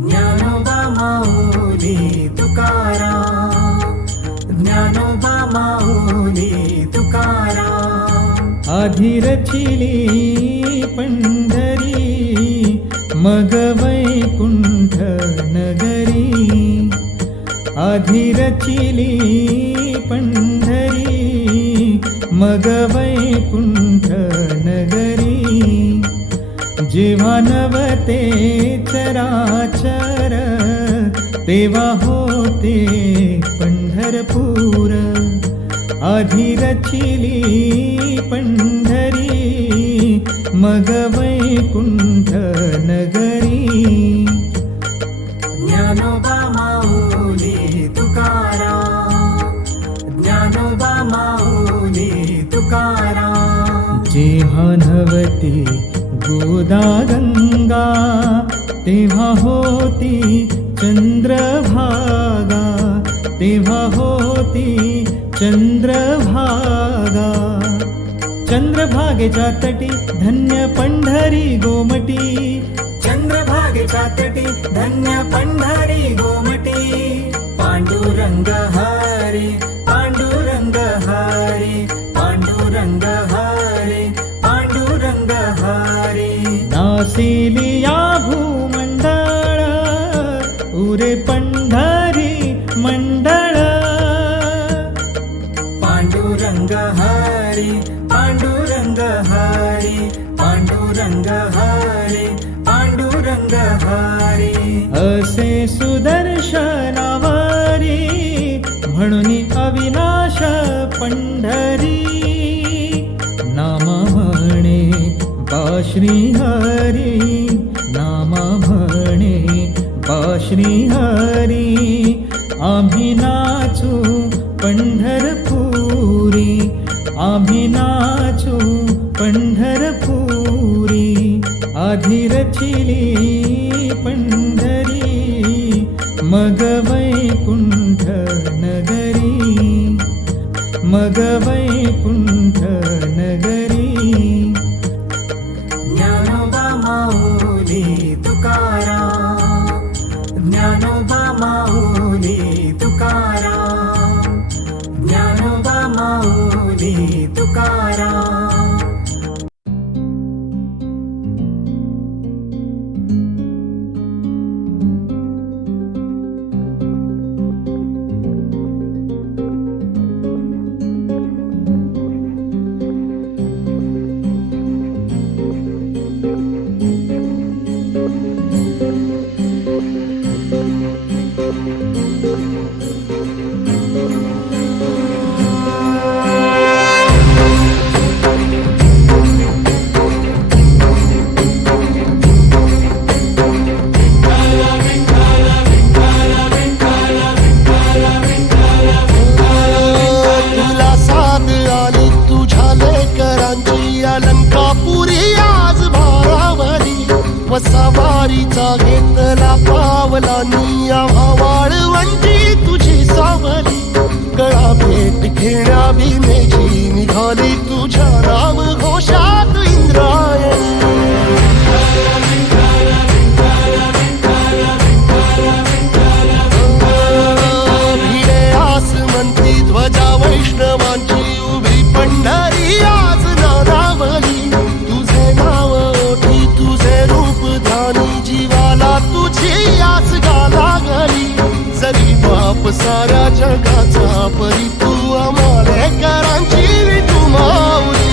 ज्ञानोबा माऊली तुकाराम, ज्ञानोबा माऊली तुकाराम. आधी रचिली पंढरी मग वैकुंठ नगरी, आधी रचिली पंढरी मग वैकुंठ नगरी. जेव्हा नवते चराचर तेव्हा होते पंढरपूर. आधी रचिली पंढरी मग वैकुंठ नगरी. ज्ञानोबा माऊली तुकाराम, ज्ञानोबा माऊली तुकाराम. जेव्हा नवती गोदा गंगा तेव्हा होती चंद्रभागा, तेव्हा होती चंद्रभागा. चंद्रभागेच्या तटी धन्य पंढरी गोमटी, चंद्रभागेच्या तटी धन्य पंढरी गोमटी. पांडुरंग हरी, पांडुरंग हरी, पांडुरंग हरी, पांडुरंग हरी. नासिली या भूमंडळ उरे पंढरी मंडळ. पांडुरंग हरी, पांडुरंग हरी, पांडुरंग हरी, पांडुरंग हरी. असे सुदर्शनावरी म्हणून अविनाश पंढरी. नाम म्हणे बा श्री हरी, नाम म्हणे बा श्री हरी. आम्ही नाचू पंढरपुरी, आम्ही नाचू पंढरपुरी. आधी रचिली पंढरी मग वैकुंठ नगरी, मग वैकुंठ नगरी. ज्ञानोबा माऊली तुकाराम, ज्ञानोबा माऊली तुकाराम, ज्ञानोबा माऊली तुकाराम. वसावारीचा घेतला पावला निया वाळवंटी तुझी सावली. गळा भेट घेण्या भीमेची निघाली तुझ्या राम घोषात इंद्रायणी. भिडे आसमंती ध्वजा वैष्णवांची उभी पंढरी आज नारावली. तुझे नाव ओठी तुझे रूप ध्यानी जीवाला तुझी याच गाला गली. जरी बाप साऱ्या जगाचा परी तू आम्हालेकरांची विठू माऊली.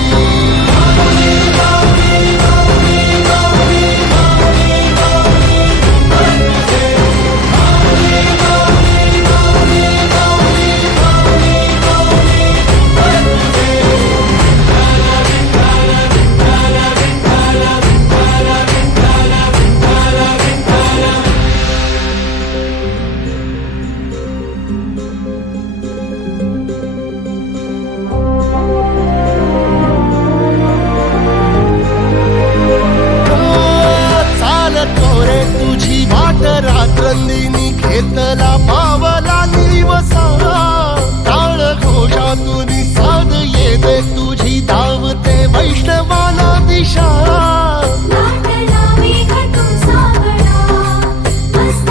रात्रंदिनी घेतला पावला निवसा. टाळ घोषातून साध येते तुझी धावते वैष्णवाला दिशा. नाटला मेघ तू सागरा, मस्त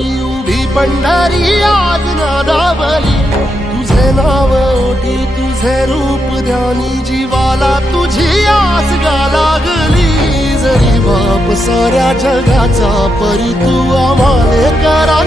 पायी उभी पंढरी आज नादावली तुझे नाव ओठी तुझे रूप ध्यानी जीवाला तुझी आस गा लागली जरी बाप साऱ्या जगाचा परी तू आम्हाले करा